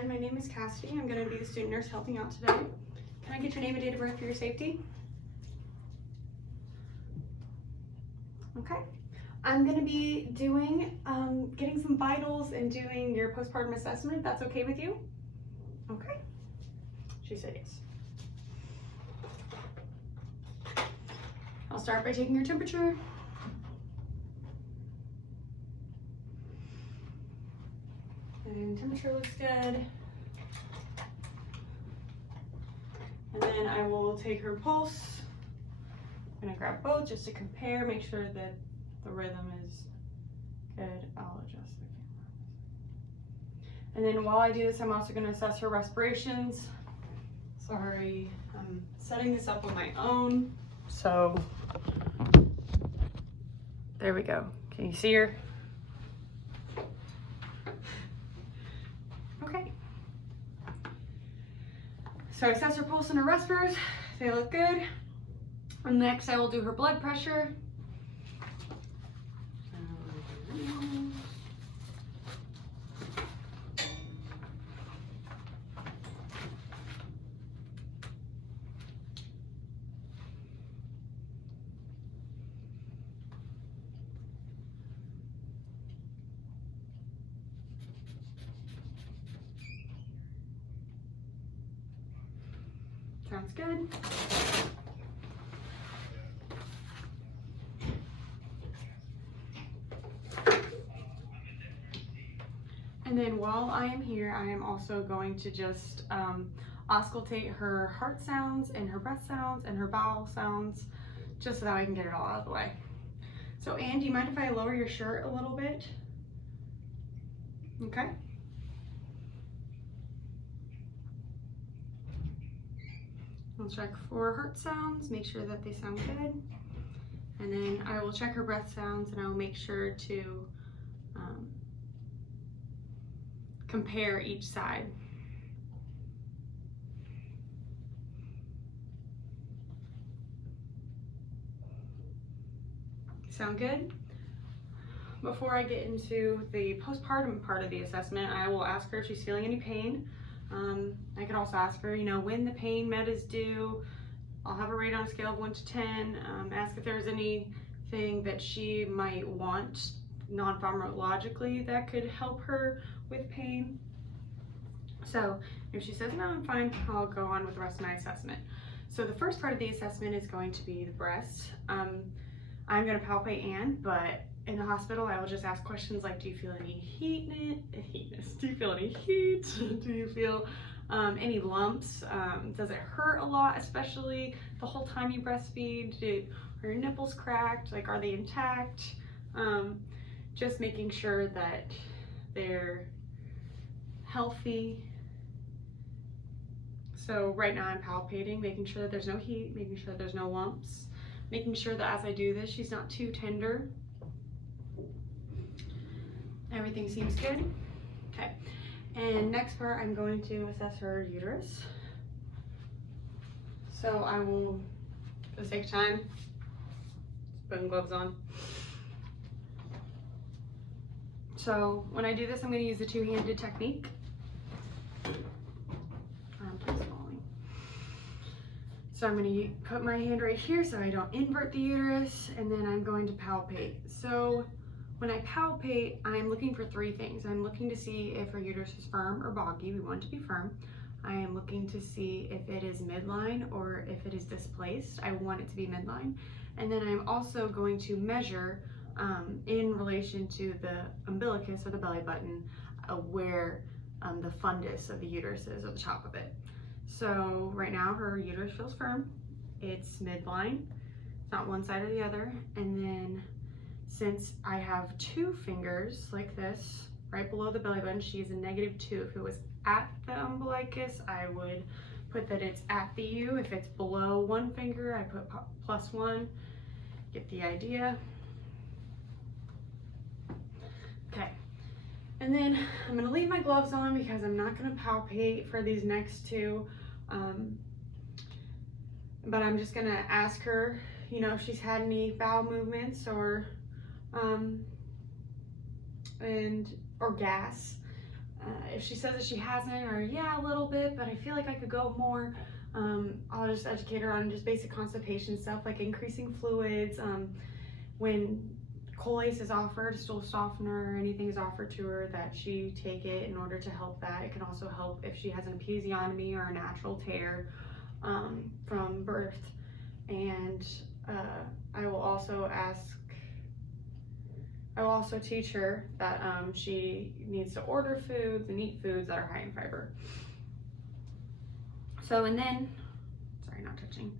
BSN. My name is Cassidy. I'm going to be the student nurse helping out today. Can I get your name and date of birth for your safety? Okay. I'm going to be doing, getting some vitals and doing your postpartum assessment. That's okay with you? Okay. She said yes. I'll start by taking your temperature. And temperature looks good. And then I will take her pulse. I'm gonna grab both just to compare, make sure that the rhythm is good. I'll adjust the camera. And then while I do this, I'm also gonna assess her respirations. Sorry, I'm setting this up on my own. So, there we go. Can you see her? Okay. So I assess her pulse and her respirators. They look good. And next I will do her blood pressure. Sounds good. And then while I am here, I am also going to just auscultate her heart sounds and her breath sounds and her bowel sounds, just so that I can get it all out of the way. So Anne, do you mind if I lower your shirt a little bit? Okay. I'll check for heart sounds, make sure that they sound good. And then I will check her breath sounds and I will make sure to compare each side. Sound good? Before I get into the postpartum part of the assessment, I will ask her if she's feeling any pain. I could also ask her, when the pain med is due. I'll have her rate on a scale of 1 to 10. Ask if there's anything that she might want non-pharmacologically that could help her with pain. So if she says, no, I'm fine, I'll go on with the rest of my assessment. So the first part of the assessment is going to be the breast. I'm going to palpate Anne, but in the hospital, I will just ask questions like, do you feel any heatness? Do you feel any heat? Do you feel any lumps? Does it hurt a lot, especially the whole time you breastfeed? Are your nipples cracked? Like, are they intact? Just making sure that they're healthy. So right now I'm palpating, making sure that there's no heat, making sure that there's no lumps, making sure that as I do this, she's not too tender. Everything seems good. Okay, and next part, I'm going to assess her uterus. So I will, for the sake of time, putting gloves on. So when I do this, I'm going to use the two-handed technique. So I'm going to put my hand right here so I don't invert the uterus, and then I'm going to palpate. So when I palpate, I'm looking for 3 things. I'm looking to see if her uterus is firm or boggy. We want it to be firm. I am looking to see if it is midline or if it is displaced. I want it to be midline. And then I'm also going to measure in relation to the umbilicus or the belly button where the fundus of the uterus is, or the top of it. So right now her uterus feels firm. It's midline. It's not one side or the other. And then since I have 2 fingers like this, right below the belly button, she is a -2. If it was at the umbilicus, I would put that it's at the U. If it's below 1 finger, I put +1. Get the idea. Okay. And then I'm gonna leave my gloves on because I'm not gonna palpate for these next 2. But I'm just gonna ask her, if she's had any bowel movements or gas. If she says that she hasn't, or yeah, a little bit, but I feel like I could go more, I'll just educate her on just basic constipation stuff like increasing fluids. When Colace is offered, stool softener, or anything is offered to her, that she take it in order to help that. It can also help if she has an episiotomy or a natural tear from birth. And I will also teach her that she needs to order foods and eat foods that are high in fiber. So, and then, sorry, not touching.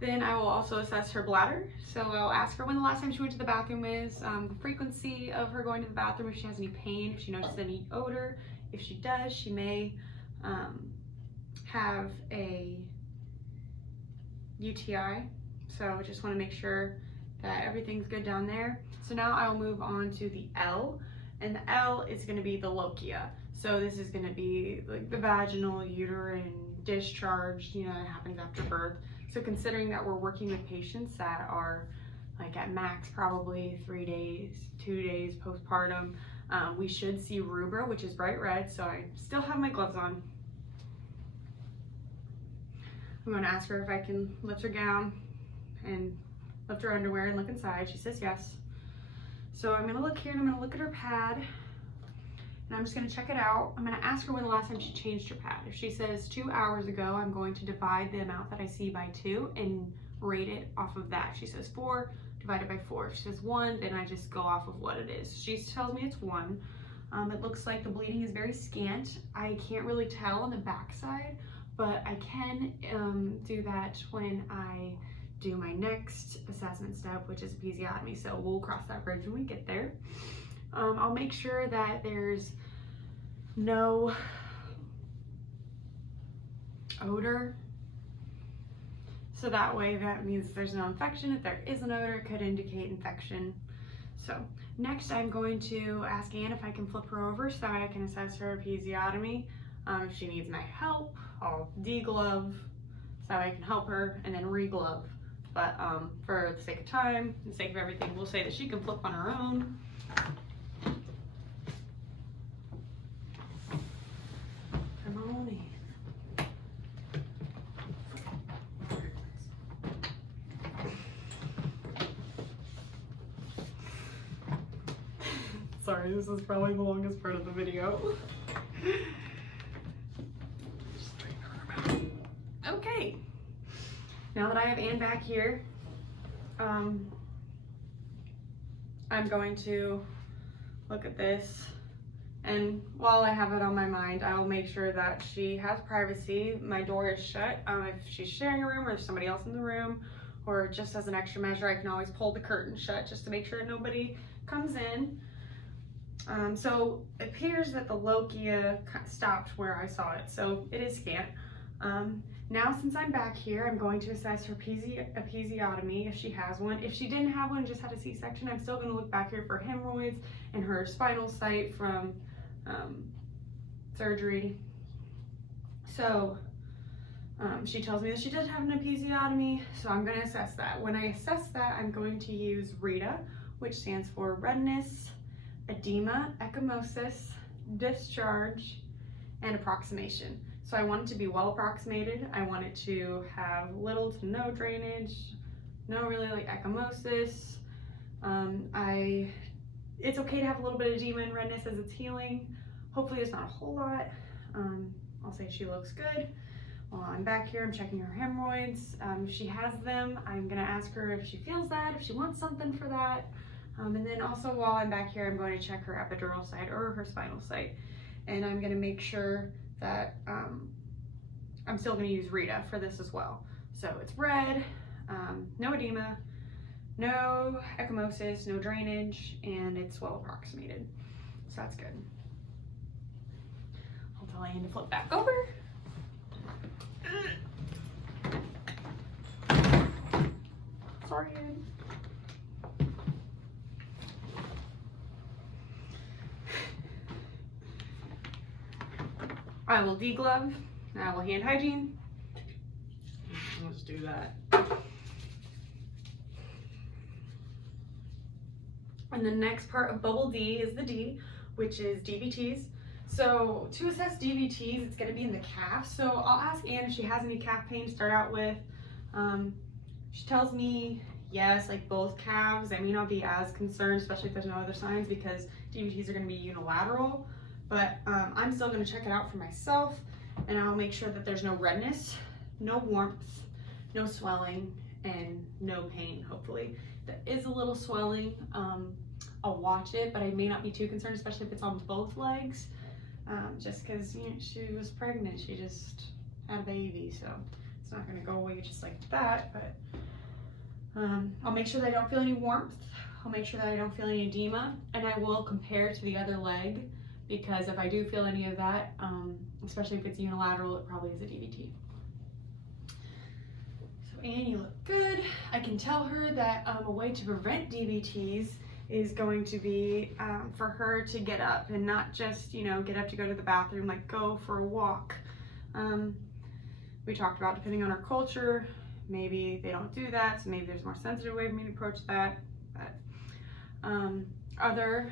Then I will also assess her bladder. So I'll ask her when the last time she went to the bathroom is, the frequency of her going to the bathroom, if she has any pain, if she notices any odor. If she does, she may have a UTI. So I just want to make sure that everything's good down there. So now I'll move on to the L, and the L is going to be the lochia. So this is going to be like the vaginal uterine discharge, you know, that happens after birth. So considering that we're working with patients that are like at max probably 3 days, 2 days postpartum, we should see rubra, which is bright red. So I still have my gloves on. I'm going to ask her if I can lift her gown and lift her underwear and look inside. She says yes. So I'm going to look here and I'm going to look at her pad. And I'm just going to check it out. I'm going to ask her when the last time she changed her pad. If she says 2 hours ago, I'm going to divide the amount that I see by 2 and rate it off of that. She says 4, divided by 4. If she says 1, then I just go off of what it is. She tells me it's 1. It looks like the bleeding is very scant. I can't really tell on the back side, but I can do that when I do my next assessment step, which is episiotomy. So we'll cross that bridge when we get there. I'll make sure that there's no odor. So that way, that means there's no infection. If there is an odor, it could indicate infection. So next I'm going to ask Anne if I can flip her over so I can assess her episiotomy. If she needs my help, I'll deglove so I can help her and then re-glove. But for the sake of time, for the sake of everything, we'll say that she can flip on her own. Sorry, this is probably the longest part of the video. Okay, now that I have Anne back here, I'm going to look at this, and while I have it on my mind, I'll make sure that she has privacy. My door is shut. If she's sharing a room or there's somebody else in the room, or just as an extra measure, I can always pull the curtain shut just to make sure nobody comes in. So it appears that the lochia stopped where I saw it, so it is scant. Now since I'm back here, I'm going to assess her episiotomy if she has one. If she didn't have one, just had a C-section, I'm still going to look back here for hemorrhoids and her spinal site from surgery. So she tells me that she did have an episiotomy, so I'm going to assess that. When I assess that, I'm going to use RETA, which stands for redness, edema, ecchymosis, discharge, and approximation. So I want it to be well approximated. I want it to have little to no drainage, no really like ecchymosis. It's okay to have a little bit of edema and redness as it's healing. Hopefully it's not a whole lot. I'll say she looks good. While I'm back here, I'm checking her hemorrhoids. If she has them, I'm gonna ask her if she feels that, if she wants something for that. And then also while I'm back here, I'm going to check her epidural site or her spinal site. And I'm gonna make sure that I'm still gonna use RETA for this as well. So it's red, no edema, no ecchymosis, no drainage, and it's well approximated. So that's good. I'll tell Anne to flip back over. Sorry, Anne. I will deglove, and I will hand hygiene. Let's do that. And the next part of bubble D is the D, which is DVTs. So to assess DVTs, it's going to be in the calf. So I'll ask Anne if she has any calf pain to start out with. She tells me yes, like both calves. I may not be as concerned, especially if there's no other signs, because DVTs are going to be unilateral. But I'm still going to check it out for myself, and I'll make sure that there's no redness, no warmth, no swelling, and no pain, hopefully. There is a little swelling. I'll watch it, but I may not be too concerned, especially if it's on both legs, just because, you know, she was pregnant. She just had a baby, so it's not going to go away just like that. But I'll make sure that I don't feel any warmth. I'll make sure that I don't feel any edema, and I will compare to the other leg, because if I do feel any of that, especially if it's unilateral, it probably is a DVT. So Anne, you look good. I can tell her that a way to prevent DVTs is going to be for her to get up and not just, you know, get up to go to the bathroom, like go for a walk. We talked about, depending on our culture, maybe they don't do that, so maybe there's a more sensitive way for me to approach that. But other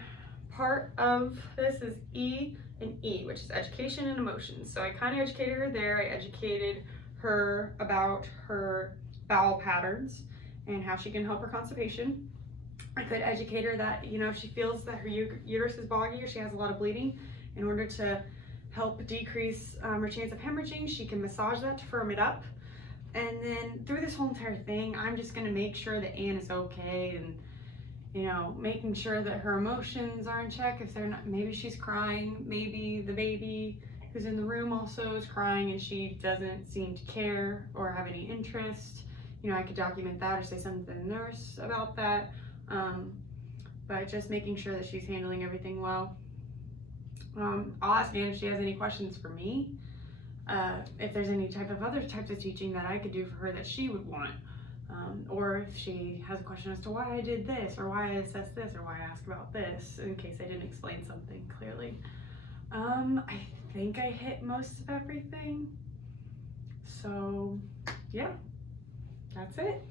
part of this is E and E, which is education and emotions. So I kind of educated her there. I educated her about her bowel patterns and how she can help her constipation. I could educate her that, you know, if she feels that her uterus is boggy or she has a lot of bleeding, in order to help decrease her chance of hemorrhaging, she can massage that to firm it up. And then through this whole entire thing, I'm just going to make sure that Anne is okay, and, you know, making sure that her emotions are in check. If they're not, maybe she's crying, maybe the baby who's in the room also is crying and she doesn't seem to care or have any interest. You know, I could document that or say something to the nurse about that. But just making sure that she's handling everything well. I'll ask Anne if she has any questions for me. If there's any type of other types of teaching that I could do for her that she would want. Or if she has a question as to why I did this, or why I assessed this, or why I asked about this, in case I didn't explain something clearly. I think I hit most of everything. So, yeah, that's it.